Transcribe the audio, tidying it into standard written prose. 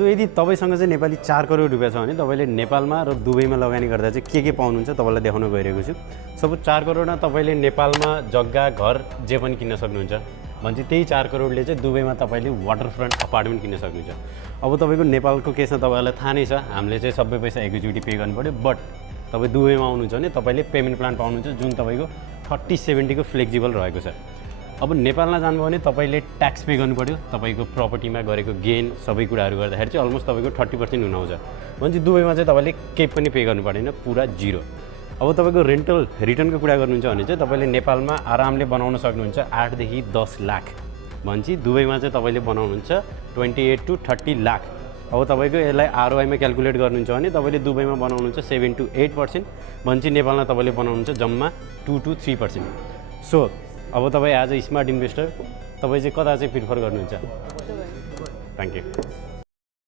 So यदि तपाईसँग चाहिँ नेपाली 4 करोड रुपैयाँ छ भने तपाईले नेपालमा र दुबईमा लगानी गर्दा चाहिँ के पाउनुहुन्छ तपाईलाई देखाउन गइरहेको छु। सपोज 4 करोडमा तपाईले नेपालमा जग्गा घर जे पनि किन्न सक्नुहुन्छ भने त्यही 4 करोडले चाहिँ दुबईमा तपाईले वाटरफ्रन्ट अपार्टमेन्ट किन्न सक्नुहुन्छ। अब तपाईको नेपालको केसमा तपाईलाई थाहा नै छ हामीले चाहिँ सबै पैसा एकैचोटि पे गर्नु पर्यो, बट तपाई दुबईमा आउनुहुन्छ भने तपाईले पेमेन्ट प्लान पाउनुहुन्छ जुन तपाईको 30-70 को फ्लेक्सिबल रहेको छ। अब नेपालमा जानुभयो भने तपाईले ट्याक्स पे गर्नु पर्यो, तपाईको प्रपर्टीमा गरेको गेन सबै कुराहरू गर्दाखेरि चाहिँ अलमोस्ट तपाईको 30% हुन आउँछ। भने चाहिँ दुबईमा चाहिँ तपाईले केही पनि पे गर्नु पर्दैन, पुरा जिरो। अब तपाईको रेन्टल रिटर्नको कुरा गर्नुहुन्छ भने चाहिँ तपाईले नेपालमा आरामले बनाउन सक्नुहुन्छ 8 देखि 10 लाख, भने चाहिँ दुबईमा चाहिँ तपाईले बनाउनुहुन्छ 28 to 30 लाख। अब तपाईको यसलाई ROI मा क्याल्कुलेट गर्नुहुन्छ भने तपाईले दुबईमा बनाउनुहुन्छ 7 to 8%, भने चाहिँ नेपालमा तपाईले बनाउनुहुन्छ जम्मा 2 to 3%। सो अब तपाईँ एज अ स्मार्ट इन्भेस्टर तपाईँ चाहिँ कता चाहिँ प्रिफर गर्नुहुन्छ? Thank you.